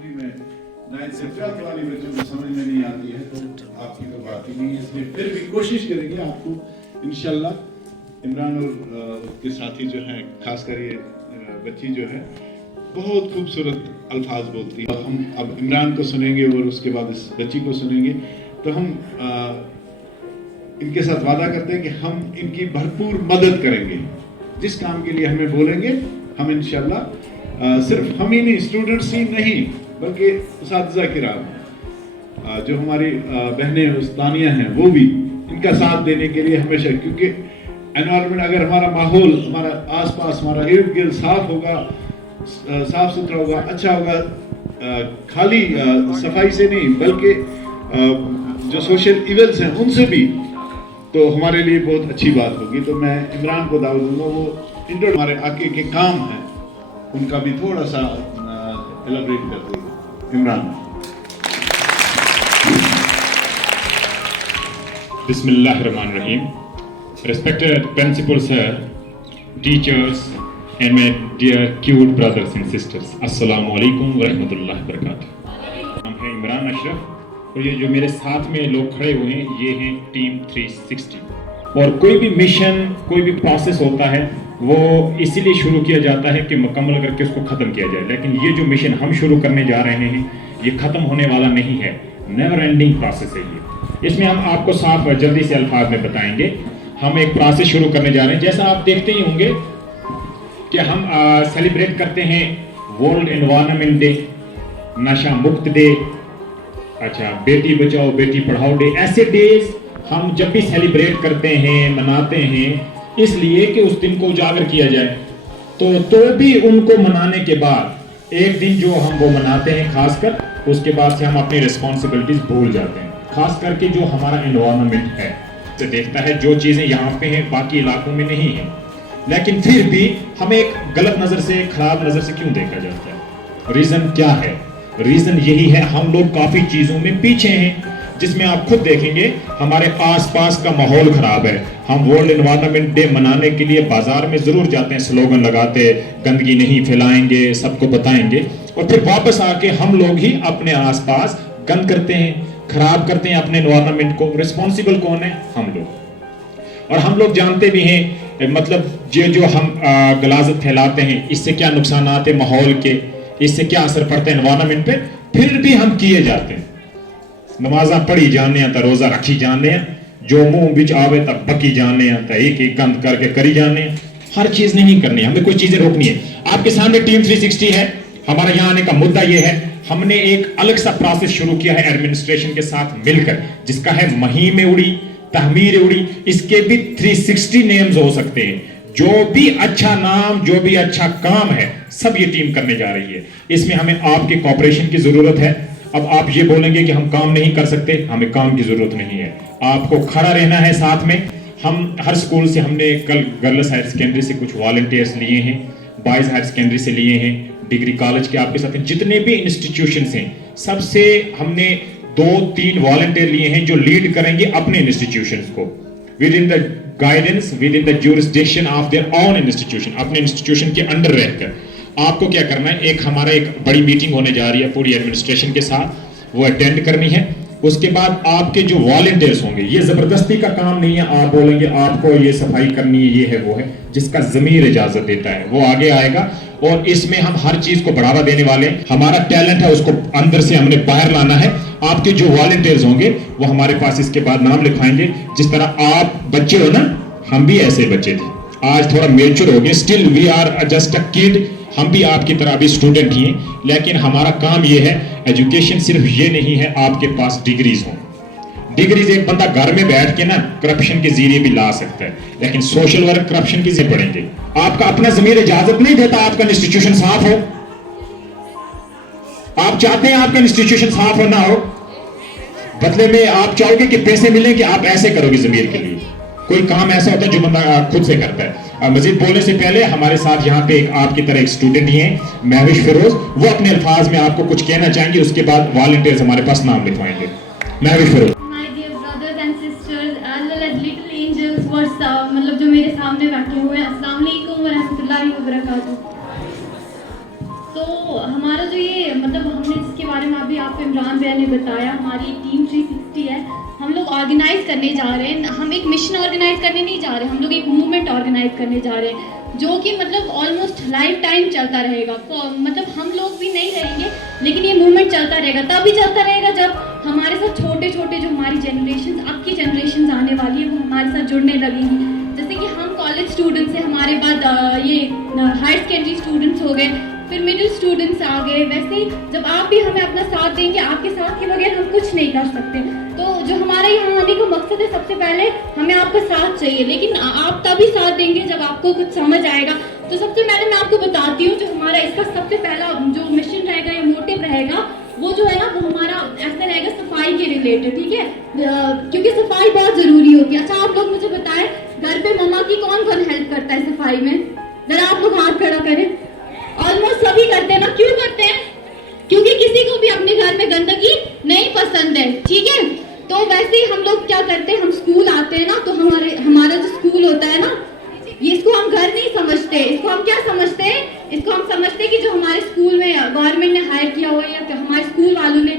Secondary में 9th से 12th वाले बच्चों को समझ में नहीं आती है तो आपकी तो बात ही नहीं है, इसलिए फिर भी कोशिश करेंगे आपको इंशाल्लाह। इमरान और उसके साथी जो हैं, खासकर ये बच्ची जो है बहुत खूबसूरत अल्फाज बोलती है। हम अब इमरान को सुनेंगे और उसके बाद इस बच्ची को सुनेंगे, तो हम इनके साथ वादा करते हैं कि हम इनकी भरपूर मदद करेंगे। जिस काम के लिए हमें बोलेंगे हम इंशाल्लाह सिर्फ हम ही नहीं, स्टूडेंट्स ही नहीं, बल्कि उस्ताद किराम जो हमारी बहनें उस्तानियाँ हैं वो भी इनका साथ देने के लिए हमेशा, क्योंकि एनवायरनमेंट अगर हमारा माहौल, हमारा आसपास, हमारा इर्द गिर्द साफ होगा, साफ सुथरा होगा, अच्छा होगा, खाली सफाई से नहीं बल्कि जो सोशल इवेंट्स हैं उनसे भी, तो हमारे लिए बहुत अच्छी बात होगी। तो मैं इमरान को दावत दूंगा, वो इंडोर हमारे आगे के काम हैं उनका भी थोड़ा सा एलाबरेट कर देगा। Imran. Bismillahirrahmanirrahim. Respected principal sir, teachers and my dear cute brothers and sisters, Assalamu alaikum wa rahmatullahi wa barakatuh. नाम है इमरान अशरफ और ये जो मेरे साथ में लोग खड़े हुए हैं ये हैं टीम 360। और कोई भी मिशन, कोई भी प्रोसेस होता है वो इसीलिए शुरू किया जाता है कि मुकम्मल करके उसको ख़त्म किया जाए, लेकिन ये जो मिशन हम शुरू करने जा रहे हैं ये ख़त्म होने वाला नहीं है, नेवर एंडिंग प्रोसेस है ये। इसमें हम आपको साफ और जल्दी से अल्फाज में बताएंगे। हम एक प्रोसेस शुरू करने जा रहे हैं, जैसा आप देखते ही होंगे कि हम सेलिब्रेट करते हैं वर्ल्ड एनवायरनमेंट डे, नशा मुक्त डे, अच्छा बेटी बचाओ बेटी पढ़ाओ डे। ऐसे डेज हम जब भी सेलिब्रेट करते हैं, मनाते हैं, इसलिए कि उस दिन को उजागर किया जाए। तो भी उनको मनाने के बाद एक दिन जो हम वो मनाते हैं खासकर, उसके बाद से हम अपनी रिस्पॉन्सिबिलिटीज भूल जाते हैं। खास करके जो हमारा एनवायरनमेंट है तो देखता है जो चीज़ें यहाँ पे हैं बाकी इलाकों में नहीं है, लेकिन फिर भी हमें एक गलत नज़र से, खराब नज़र से क्यों देखा जाता है? रीज़न क्या है? रीज़न यही है, हम लोग काफ़ी चीज़ों में पीछे हैं, जिसमें आप खुद देखेंगे हमारे आसपास का माहौल ख़राब है। हम वर्ल्ड एनवायरनमेंट डे मनाने के लिए बाजार में ज़रूर जाते हैं, स्लोगन लगाते, गंदगी नहीं फैलाएंगे, सबको बताएंगे, और फिर वापस आके हम लोग ही अपने आसपास गंद करते हैं, खराब करते हैं अपने एनवायरनमेंट को। रिस्पॉन्सिबल कौन है? हम लोग। और हम लोग जानते भी हैं, मतलब ये जो हम गलाजत फैलाते हैं इससे क्या नुकसान आते हैं माहौल के, इससे क्या असर पड़ता है एनवायरनमेंट पे, फिर भी हम किए जाते हैं। नमाजा पढ़ी जाने तो रोजा रखी जाने, जो मुंह बिच आवे तब बकी जाने, एक एक गंद करके करी जाने। हर चीज नहीं करनी, हमें कुछ चीजें रोकनी है। आपके सामने टीम 360 है। हमारा यहाँ आने का मुद्दा यह है, हमने एक अलग सा प्रोसेस शुरू किया है एडमिनिस्ट्रेशन के साथ मिलकर, जिसका है महीम उड़ी, तहमीर उड़ी। इसके भी 360 नेम्स हो सकते हैं। जो भी अच्छा नाम, जो भी अच्छा काम है, सब ये टीम करने जा रही है। इसमें हमें आपके कोऑपरेशन की जरूरत है। अब आप ये बोलेंगे कि हम काम नहीं कर सकते, हमें काम की जरूरत नहीं है, आपको खड़ा रहना है साथ में। हम हर स्कूल से, हमने कल गर्ल्स हायर सेकेंडरी से कुछ वॉलंटियर्स लिए हैं, बॉयज हायर सेकेंडरी से लिए हैं, डिग्री कॉलेज के आपके साथ जितने भी इंस्टीट्यूशंस हैं सबसे हमने 2-3 वॉलंटियर लिए हैं जो लीड करेंगे अपने इंस्टीट्यूशंस को with in the guidance, with in the jurisdiction of their own institution, अपने इंस्टीट्यूशन के अंडर रहकर। आपको क्या करना है, हमारा एक बड़ी मीटिंग होने जा रही है पूरी एडमिनिस्ट्रेशन के साथ, वो अटेंड करनी है। उसके बाद आपके जो वॉलंटियर्स होंगे, ये जबरदस्ती का काम नहीं है, आप बोलेंगे आपको ये सफाई करनी है, ये है वो है, जिसका जमीर इजाजत देता है वो आगे आएगा। और इसमें हम हर चीज को बढ़ावा देने वाले हैं। हमारा टैलेंट है उसको अंदर से हमने बाहर लाना है। आपके जो वॉलंटियर्स होंगे वो हमारे पास इसके बाद नाम लिखवाएंगे। जिस तरह आप बच्चे हो ना, हम भी ऐसे बच्चे थे, आज थोड़ा मेच्योर हो गए, still we are just a kid. हम भी आपकी तरह अभी स्टूडेंट ही हैं, लेकिन हमारा काम ये है, एजुकेशन सिर्फ ये नहीं है आपके पास डिग्रीज हो। डिग्रीज एक बंदा घर में बैठ के ना करप्शन के जरिए भी ला सकता है, लेकिन सोशल वर्क करप्शन की जरिए पढ़ेंगे। आपका अपना जमीर इजाजत नहीं देता आपका इंस्टीट्यूशन साफ हो। आप चाहते हैं आपका इंस्टीट्यूशन साफ हो ना हो, बदले में आप चाहोगे कि पैसे मिलें कि आप ऐसे करोगे जमीर के लिए। कोई काम ऐसा होता है जो बंदा खुद से करता है। मजीद बोलने से पहले हमारे साथ यहाँ पे आपकी तरह एक स्टूडेंट ही हैं, महविश फिरोज, वो अपने अल्फाज में आपको कुछ कहना चाहेंगे, उसके बाद वॉलंटियर्स हमारे पास नाम लिखवाएंगे। महविश फिरोज। मतलब जो मेरे सामने बैठे हुए हैं, अस्सलाम वालेकुम वरहमतुल्लाहि वबरकातुहू। तो हमारा जो ये मतलब हमने सर ने बताया, हमारी टीम 360 है। हम लोग ऑर्गेनाइज करने जा रहे हैं, हम एक मिशन ऑर्गेनाइज करने नहीं जा रहे, हम लोग एक मूवमेंट ऑर्गेनाइज करने जा रहे हैं जो कि मतलब ऑलमोस्ट लाइफ टाइम चलता रहेगा। मतलब हम लोग भी नहीं रहेंगे, लेकिन ये मूवमेंट चलता रहेगा। तभी चलता रहेगा जब हमारे साथ छोटे छोटे जो हमारी जनरेशन, अब की जनरेशन आने वाली है, वो हमारे साथ जुड़ने लगेंगी। जैसे कि हम कॉलेज स्टूडेंट्स हैं, हमारे बाद ये हायर सेकेंडरी स्टूडेंट्स हो गए, फिर मिडिल स्टूडेंट्स आ गए। वैसे ही जब आप भी हमें अपना साथ देंगे, आपके साथ के बगैर हम कुछ नहीं कर सकते। तो जो हमारा यहाँ आने का मकसद है, सबसे पहले हमें आपका साथ चाहिए, लेकिन आप तभी साथ देंगे जब आपको कुछ समझ आएगा। तो सबसे पहले मैं आपको बताती हूँ, जो हमारा इसका सबसे पहला जो मिशन रहेगा या मोटिव रहेगा, वो जो है ना, वो हमारा ऐसा रहेगा सफाई के रिलेटेड, ठीक है? क्योंकि सफाई बहुत ज़रूरी होती है। अच्छा, आप लोग मुझे बताएं, घर पे मम्मा की कौन कौन हेल्प करता है सफाई में? जरा आप लोग हाथ खड़ा करें। ऑलमोस्ट सभी करते हैं ना। क्यों करते हैं? क्योंकि किसी को भी अपने घर में गंदगी नहीं पसंद है, ठीक है? तो वैसे ही हम लोग क्या करते हैं, हम स्कूल आते हैं ना, तो हमारा जो स्कूल होता है ना, ये इसको हम घर नहीं समझते, इसको हम क्या समझते हैं? इसको हम समझते हैं कि जो हमारे स्कूल में गवर्नमेंट ने हायर किया हुआ है, या हमारे स्कूल वालों ने,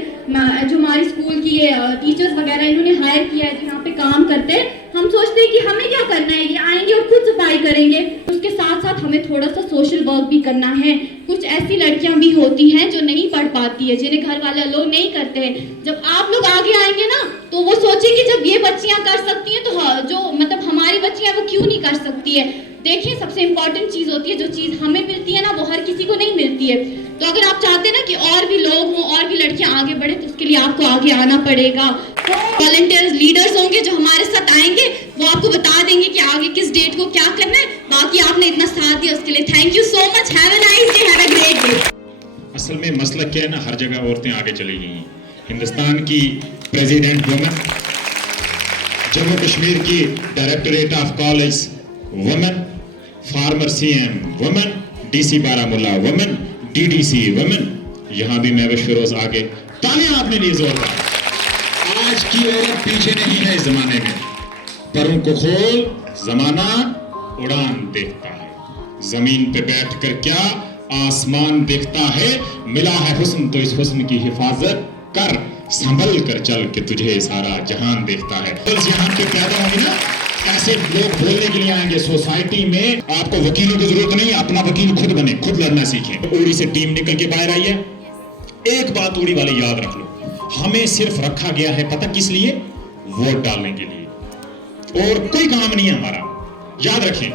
जो हमारी स्कूल की ये टीचर्स वगैरह इन्होंने हायर किया है, जो यहाँ पे काम करते हैं, हम सोचते हैं कि हमें क्या करना है, ये आएंगे और खुद सफाई करेंगे। उसके साथ साथ हमें थोड़ा सा सोशल वर्क भी करना है। कुछ ऐसी लड़कियां भी होती हैं जो नहीं पढ़ पाती है, जिन्हें घर वाले अलो नहीं करते हैं। जब आप लोग आगे आएंगे ना, तो वो सोचेंगे जब ये बच्चियां कर सकती हैं, तो जो मतलब हमारी बच्चियां वो क्यों नहीं कर सकती है। देखिए, सबसे इंपॉर्टेंट चीज होती है, जो चीज हमें मिलती है ना, वो हर किसी को नहीं मिलती है। तो अगर आप चाहते हैं ना कि और भी लोग हों, और भी लड़कियां आगे बढ़े, तो उसके लिए आपको आगे आना पड़ेगा। वॉलंटियर्स, लीडर्स होंगे जो हमारे साथ आएंगे, वो आपको बता देंगे कि आगे किस डेट को क्या करना है। बाकी आपने इतना साथ दिया, उसके लिए thank you so much. Have a nice day, have a great day. असल में मसला क्या है ना, हर जगह औरतें आगे चली गई हैं। हिंदुस्तान की प्रेसिडेंट वुमेन, जम्मू कश्मीर की directorate of college women, farmer CM women, DC Baramulla women, DDC women, यहाँ भी महविश फिरोज आगे। तालियां आपने लिए जोरदार। आज की औरत पीछे नहीं है इस जमाने में। परों को खोल, जमाना उड़ान देखता है। जमीन पे बैठकर क्या आसमान देखता है। मिला है हुस्न तो इस हुस्न की हिफाजत कर, संभल कर चल के तुझे सारा जहां देखता है। तो यहाँ पे पैदा होंगे ना, ऐसे लोग बोलने के लिए आएंगे सोसाइटी में। आपको वकीलों की जरूरत नहीं, अपना वकील खुद बने, खुद लड़ना सीखें। उड़ी से टीम निकल के बाहर आई है। एक बात उड़ी वाले याद रख लो, हमें सिर्फ रखा गया है पता किस लिए? वोट डालने के लिए, और कोई काम नहीं है हमारा। याद रखें,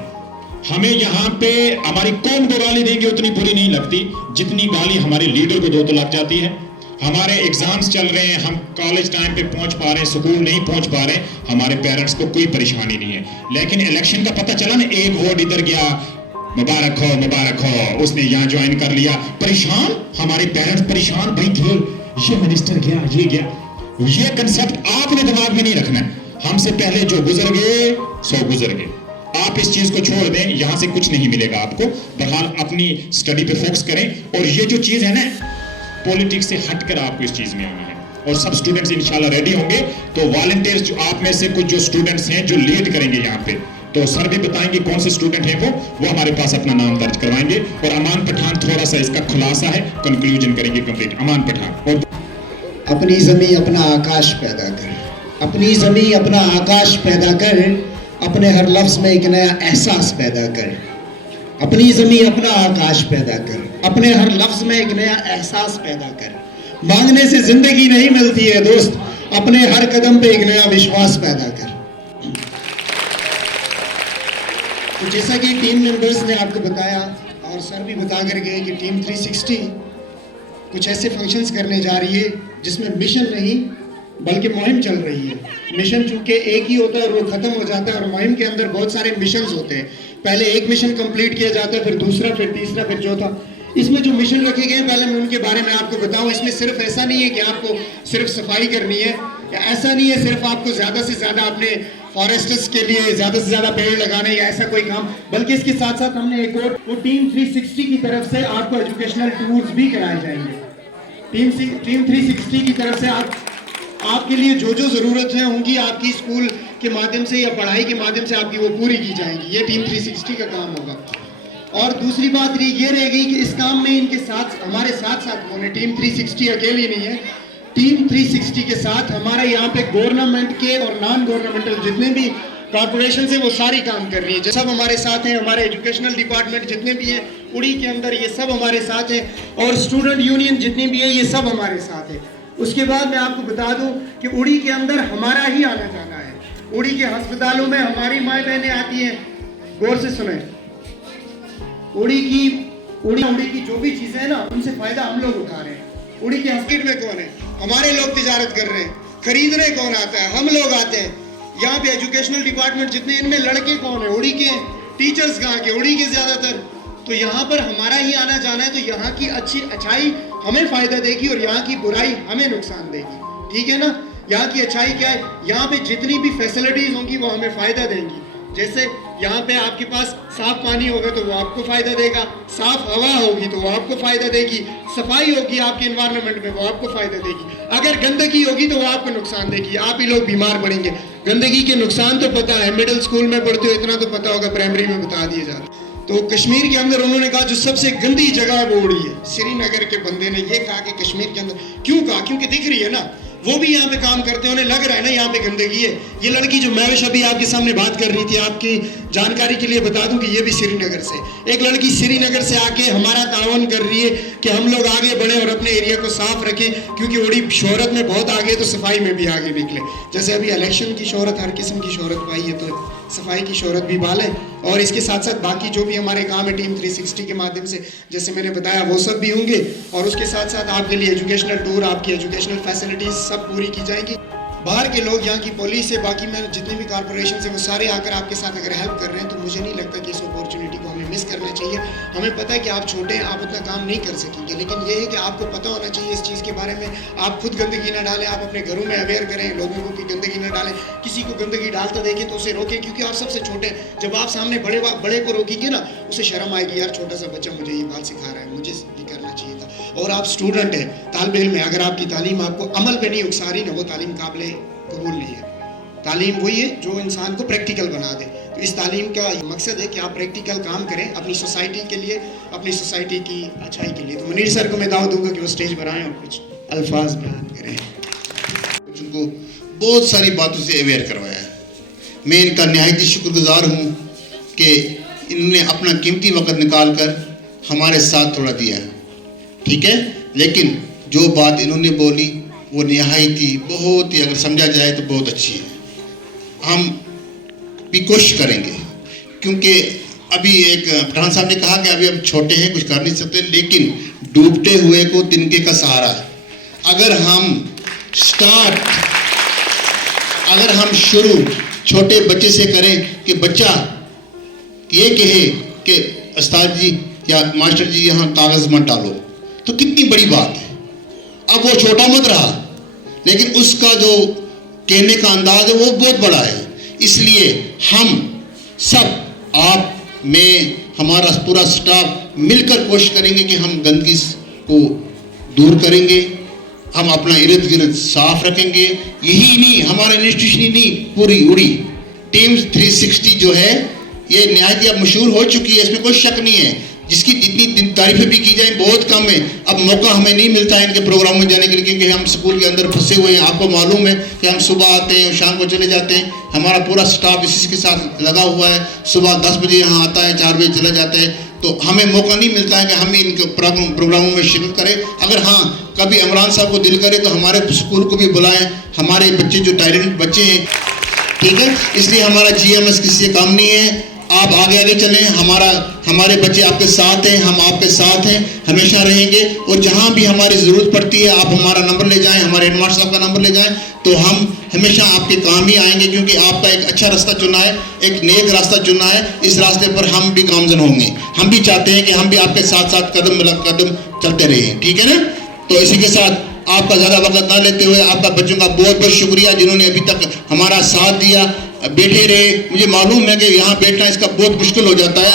हमें यहाँ पे हमारी कौम को गाली देंगे उतनी बुरी नहीं लगती जितनी गाली हमारे लीडर को दो तो लग जाती है। हमारे एग्जाम्स चल रहे हैं, हम कॉलेज टाइम पे पहुंच पा रहे हैं, स्कूल नहीं पहुंच पा रहे, हमारे पेरेंट्स को कोई परेशानी नहीं है। लेकिन इलेक्शन का पता चला ना, एक वोट इधर गया, मुबारक हो, उसने यहाँ ज्वाइन कर लिया, परेशान। हमारे पेरेंट्स परेशान, भाई थे, ये मिनिस्टर गया, ये गया। ये कंसेप्ट आपने दिमाग में नहीं रखना है। हमसे पहले जो गुजर गए सो गुजर गए। आप इस चीज को छोड़ दें, यहां से कुछ नहीं मिलेगा आपको। बहरहाल अपनी स्टडी पे फोकस करें। और ये जो चीज है ना, पॉलिटिक्स से हटकर आपको इस चीज में आना है। और सब स्टूडेंट्स इंशाल्लाह रेडी होंगे। तो वॉलंटियर्स जो आप में से कुछ जो स्टूडेंट्स हैं जो लीड करेंगे यहाँ पे, तो सर भी बताएंगे कौन से स्टूडेंट हैं वो हमारे पास अपना नाम दर्ज करवाएंगे। और अमान पठान थोड़ा सा इसका खुलासा है, कंक्लूजन करेंगे कंप्लीट। अमान पठान। और अपनी जमी अपना आकाश पैदा कर, अपनी जमी अपना आकाश पैदा कर, अपने हर लफ्ज में एक नया एहसास पैदा कर। अपनी जमी अपना आकाश पैदा कर, अपने हर लफ्ज में एक नया एहसास पैदा कर। मांगने से जिंदगी नहीं मिलती है दोस्त, अपने हर कदम पे एक नया विश्वास पैदा कर। तो जैसा कि टीम मेंबर्स ने आपको बताया और सर भी बता कर गए कि टीम 360 कुछ ऐसे फंक्शंस करने जा रही है जिसमें मिशन नहीं बल्कि मुहिम चल रही है। मिशन चूंकि एक ही होता है और वो खत्म हो जाता है, और मुहिम के अंदर बहुत सारे मिशंस होते हैं। पहले एक मिशन कंप्लीट किया जाता है, फिर दूसरा, फिर तीसरा, फिर चौथा। इसमें जो मिशन रखे गए पहले मैं उनके बारे में आपको बताऊं। इसमें सिर्फ ऐसा नहीं है कि आपको सिर्फ सफाई करनी है, या ऐसा नहीं है सिर्फ आपको ज्यादा से ज्यादा अपने फॉरेस्टर्स के लिए ज्यादा से ज्यादा पेड़ लगाने या ऐसा कोई काम, बल्कि इसके साथ साथ हमने एक और वो टीम 360 की तरफ से आपको एजुकेशनल टूर्स भी कराए जाएंगे। टीम 360 की तरफ से आपके लिए जो जो ज़रूरतें होंगी आपकी स्कूल के माध्यम से या पढ़ाई के माध्यम से आपकी वो पूरी की जाएंगी। ये टीम 360 का काम होगा। और दूसरी बात ये रह गई कि इस काम में इनके साथ हमारे साथ होने, टीम 360 अकेली नहीं है, टीम 360 के साथ हमारे यहाँ पे गवर्नमेंट के और नॉन गवर्नमेंटल जितने भी कॉर्पोरेशन है वो सारी काम कर रही है। सब हमारे साथ हैं, हमारे एजुकेशनल डिपार्टमेंट जितने भी हैं उड़ी के अंदर ये सब हमारे साथ हैं, और स्टूडेंट यूनियन जितनी भी है ये सब हमारे साथ है। उसके बाद मैं आपको बता दूं कि उड़ी के अंदर हमारा ही आना जाना है। उड़ी के अस्पतालों में हमारी माएँ बहनें आती हैं, गौर से सुने, उड़ी की जो भी चीजें हैं ना उनसे फायदा हम लोग उठा रहे हैं। उड़ी के हॉस्पिटल में कौन है? हमारे लोग तिजारत कर रहे हैं। खरीदने कौन आता है? हम लोग आते हैं। यहाँ पे एजुकेशनल डिपार्टमेंट जितने, इनमें लड़के कौन है? उड़ी के। टीचर्स कहाँ के? उड़ी के ज्यादातर। तो यहाँ पर हमारा ही आना जाना है, तो यहाँ की अच्छाई हमें फायदा देगी और यहाँ की बुराई हमें नुकसान देगी, ठीक है ना। यहाँ की अच्छाई क्या है? यहाँ पे जितनी भी फैसिलिटीज होंगी वो हमें फायदा देंगी। जैसे यहाँ पे आपके पास साफ पानी होगा तो वो आपको फायदा देगा, साफ हवा होगी तो वो आपको फायदा देगी, सफाई होगी आपके एनवायरनमेंट में वो आपको फायदा देगी। अगर गंदगी होगी तो वो आपको नुकसान देगी, आप ही लोग बीमार पड़ेंगे। गंदगी के नुकसान तो पता है, मिडिल स्कूल में पढ़ते हो इतना तो पता होगा, प्राइमरी में बता दिया जाता। तो कश्मीर के अंदर उन्होंने कहा जो सबसे गंदी जगह वो उड़ी है। श्रीनगर के बंदे ने ये कहा कि कश्मीर के अंदर, क्यों कहा? क्योंकि दिख रही है ना, वो भी यहाँ पे काम करते हैं, उन्हें लग रहा है ना यहाँ पे गंदगी है। ये लड़की जो महविश अभी आपके सामने बात कर रही थी, आपकी जानकारी के लिए बता दूं कि ये भी श्रीनगर से, एक लड़की श्रीनगर से आके हमारा तावन कर रही है कि हम लोग आगे बढ़े और अपने एरिया को साफ रखें, क्योंकि उड़ी शोहरत में बहुत आगे है तो सफाई में भी आगे निकले। जैसे अभी इलेक्शन की शोहरत, हर किस्म की शोहरत पाई है, तो सफाई की शोहरत भी पालें। और इसके साथ साथ बाकी जो भी हमारे काम है टीम 360 के माध्यम से, जैसे मैंने बताया, वो सब भी होंगे। और उसके साथ साथ आपके लिए एजुकेशनल टूर, आपकी एजुकेशनल फैसिलिटीज सब पूरी की जाएंगी। बाहर के लोग, यहाँ की पुलिस है, बाकी मैं जितने भी कॉर्पोरेशन है, वो सारे आकर आपके साथ अगर हेल्प कर रहे हैं, तो मुझे नहीं लगता कि इस अपॉर्चुनिटी को हमें मिस करना चाहिए। हमें पता है कि आप छोटे हैं, आप उतना काम नहीं कर सकेंगे, लेकिन ये है कि आपको पता होना चाहिए इस चीज़ के बारे में। आप खुद गंदगी ना डालें, आप अपने घरों में अवेयर करें लोगों को कि गंदगी ना डालें। किसी को गंदगी डालते देखें तो उसे रोकें, क्योंकि आप सबसे छोटे हैं। जब आप सामने बड़े को रोकेंगे ना, उसे शर्म आएगी, यार छोटा सा बच्चा मुझे ये बात सिखा रहा है, मुझे भी करना चाहिए था। और आप स्टूडेंट हैं, तालिब इल्म है, अगर आपकी तालीम आपको अमल पे नहीं उकसा रही ना, वो तालीम काबिल कबूल नहीं है। तालीम वही है जो इंसान को प्रैक्टिकल बना दे। तो इस तालीम का मकसद है कि आप प्रैक्टिकल काम करें अपनी सोसाइटी के लिए, अपनी सोसाइटी की अच्छाई के लिए। तो मुनीर सर को मैं दावत दूंगा कि वो स्टेज पर आएँ और कुछ अल्फाज बयान करें। उनको बहुत सारी बातों से अवेयर करवाया है। मैं इनका नहायत ही शुक्रगुजार हूँ कि इन्होंने अपना कीमती वक्त निकाल कर हमारे साथ थोड़ा दिया है, ठीक है। लेकिन जो बात इन्होंने बोली वो नहायत ही, बहुत ही, अगर समझा जाए तो बहुत अच्छी है। हम भी कोशिश करेंगे, क्योंकि अभी एक पठान साहब ने कहा कि अभी हम छोटे हैं, कुछ कर नहीं सकते, लेकिन डूबते हुए को तिनके का सहारा है। अगर हम शुरू छोटे बच्चे से करें कि बच्चा ये कहे कि उस्ताद जी या मास्टर जी यहाँ कागज़ मत डालो, तो कितनी बड़ी बात है। अब वो छोटा मत रहा, लेकिन उसका जो कहने का अंदाज है वो बहुत बड़ा है। इसलिए हम सब, आप, मैं, हमारा पूरा स्टाफ मिलकर कोशिश करेंगे कि हम गंदगी को दूर करेंगे, हम अपना इर्द गिर्द साफ रखेंगे। यही नहीं, हमारा इंस्टीट्यूशन ही नहीं, पूरी उड़ी टीम 360 जो है ये नहायत अब मशहूर हो चुकी है, इसमें कोई शक नहीं है। जिसकी जितनी तारीफें भी की जाए बहुत कम है। अब मौका हमें नहीं मिलता है इनके प्रोग्राम में जाने के लिए, क्योंकि हम स्कूल के अंदर फंसे हुए हैं। आपको मालूम है कि हम सुबह आते हैं और शाम को चले जाते हैं। हमारा पूरा स्टाफ इसी के साथ लगा हुआ है। सुबह 10 बजे यहाँ आता है, 4 बजे चला जाता है। तो हमें मौका नहीं मिलता है कि हम इनके प्रोग्रामों में शिरकत करें। अगर हाँ कभी इमरान साहब को दिल करे तो हमारे स्कूल को भी बुलाएं, हमारे बच्चे जो टैलेंट बच्चे हैं, ठीक है। इसलिए हमारा GMS किसी से काम नहीं है। आप आगे आगे चलें, हमारे बच्चे आपके साथ हैं, हम आपके साथ हैं, हमेशा रहेंगे। और जहाँ भी हमारी ज़रूरत पड़ती है आप हमारा नंबर ले जाएं, हमारे हेडमास्टर साहब का नंबर ले जाएं, तो हम हमेशा आपके काम ही आएंगे। क्योंकि आपका एक अच्छा रास्ता चुना है, एक नेक रास्ता चुना है, इस रास्ते पर हम भी गामजन होंगे। हम भी चाहते हैं कि हम भी आपके साथ साथ कदम मिला कदम चलते रहें, ठीक है ना। तो इसी के साथ आपका ज़्यादा वक्त ना लेते हुए आपका बच्चों का बहुत बहुत शुक्रिया जिन्होंने अभी तक हमारा साथ दिया, बैठे रहे। मुझे मालूम है कि यहाँ बैठना इसका बहुत मुश्किल हो जाता है।